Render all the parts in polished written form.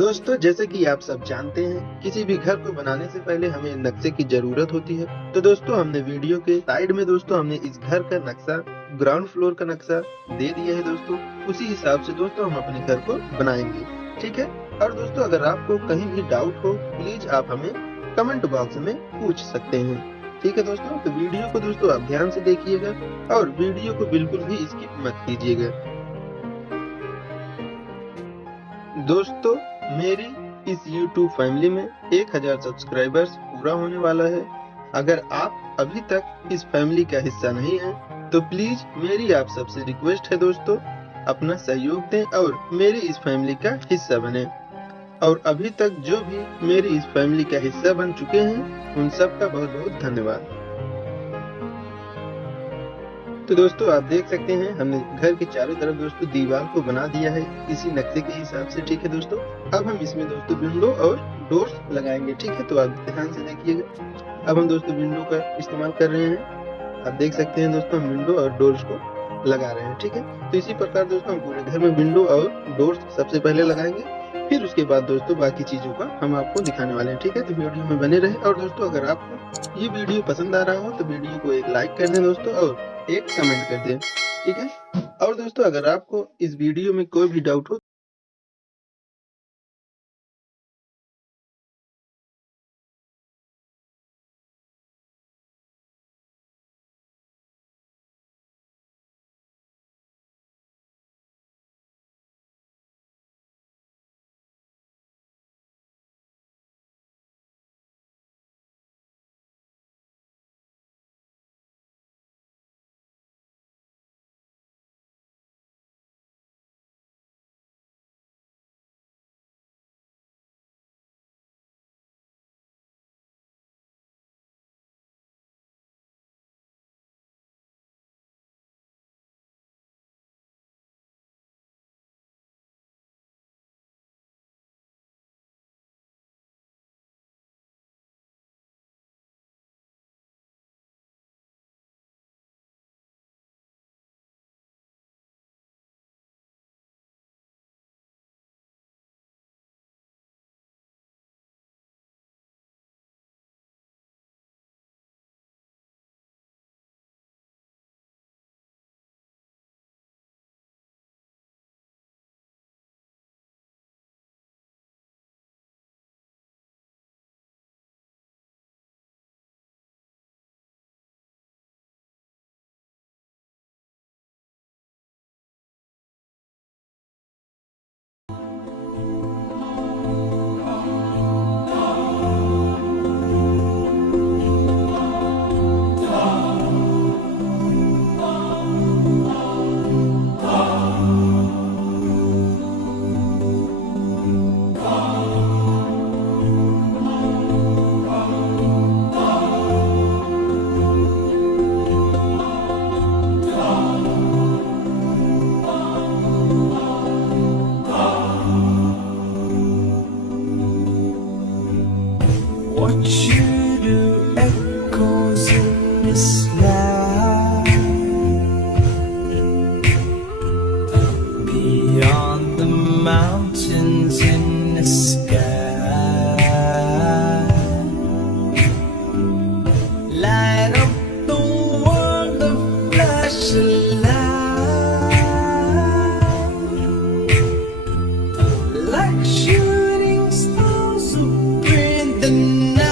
दोस्तों, जैसे कि आप सब जानते हैं, किसी भी घर को बनाने से पहले हमें नक्शे की जरूरत होती है। तो दोस्तों, हमने वीडियो के साइड में हमने इस घर का नक्शा, ग्राउंड फ्लोर का नक्शा दे दिया है दोस्तों। उसी हिसाब से दोस्तों हम अपने घर को बनाएंगे, ठीक है। और दोस्तों, अगर आपको कहीं भी डाउट हो, प्लीज आप हमें कमेंट बॉक्स में पूछ सकते हैं, ठीक है दोस्तों। तो वीडियो को दोस्तों आप ध्यान से देखिएगा और वीडियो को बिल्कुल भी स्किप मत कीजिएगा। दोस्तों, मेरी इस YouTube फैमिली में 1000 सब्सक्राइबर्स पूरा होने वाला है। अगर आप अभी तक इस फैमिली का हिस्सा नहीं हैं, तो प्लीज मेरी आप सबसे रिक्वेस्ट है दोस्तों, अपना सहयोग दें और मेरी इस फैमिली का हिस्सा बने। और अभी तक जो भी मेरी इस फैमिली का हिस्सा बन चुके हैं, उन सब का बहुत बहुत धन्यवाद। तो दोस्तों, आप देख सकते हैं हमने घर के चारों तरफ दोस्तों दीवार को बना दिया है इसी नक्शे के हिसाब से, ठीक है दोस्तों। अब हम इसमें दोस्तों विंडो और डोर्स लगाएंगे, ठीक है। तो आप ध्यान से देखिएगा। अब हम दोस्तों विंडो का इस्तेमाल कर रहे हैं। आप देख सकते हैं दोस्तों, हम विंडो और डोर्स को लगा रहे हैं, ठीक है। तो इसी प्रकार दोस्तों हम पूरे घर में विंडो और डोर्स सबसे पहले लगाएंगे, फिर उसके बाद दोस्तों बाकी चीजों का हम आपको दिखाने वाले हैं, ठीक है। तो वीडियो में बने रहे। और दोस्तों, अगर आपको ये वीडियो पसंद आ रहा हो तो वीडियो को एक लाइक कर दें दोस्तों और एक कमेंट कर दें, ठीक है। और दोस्तों, अगर आपको इस वीडियो में कोई भी डाउट हो What you do echoes in this night. Beyond the mountains in the sky, light up the world of flash of light, like shooting stars who breathe the night.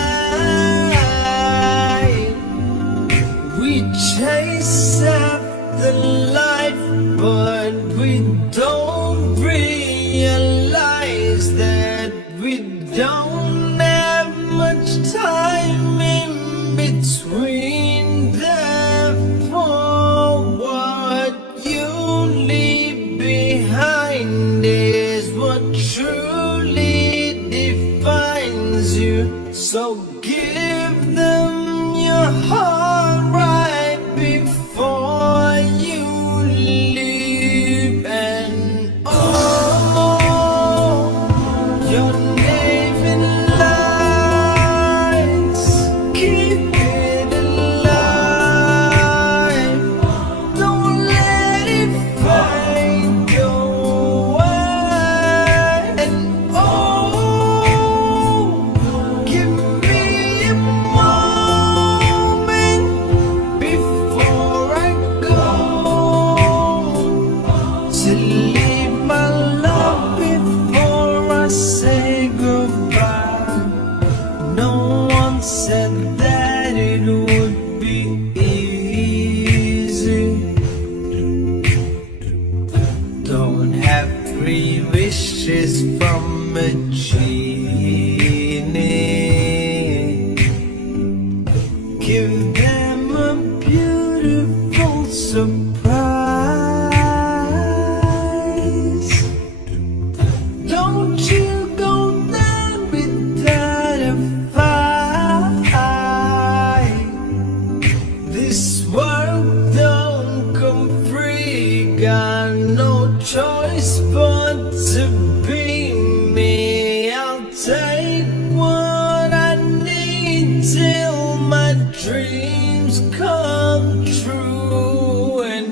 We chase after life, but we don't realize that we don't have much time in between. Therefore, what you leave behind is what truly defines you. So give them your heart right before you leave. And oh, your name in lights, keep it alive. Don't let it fade away. And oh, I say goodbye. No one said that it would be easy. Don't have 3 wishes from a genie. Give them a beautiful surprise. Don't you go down without a fight. This world don't come free. Got no choice but to be me. I'll take what I need till my dreams come true. And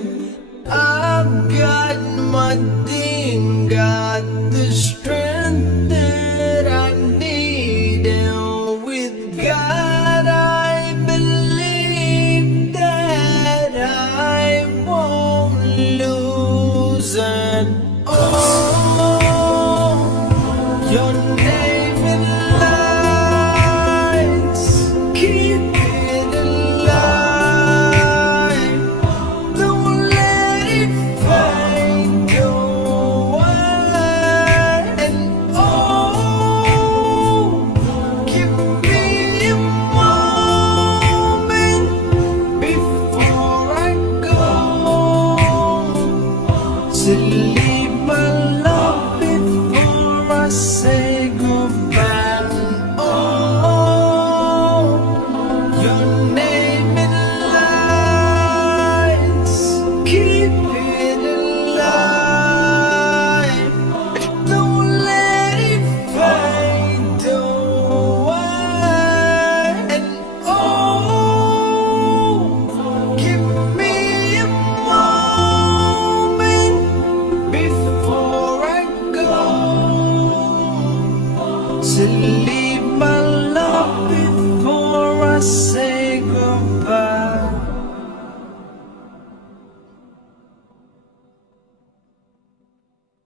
I've got my dream, got the strength that I need. And with God I believe that I won't lose. And oh, your name in lights, keep it alive. Don't let it fade away. And oh, give me a moment before I go to leave my love before I say goodbye.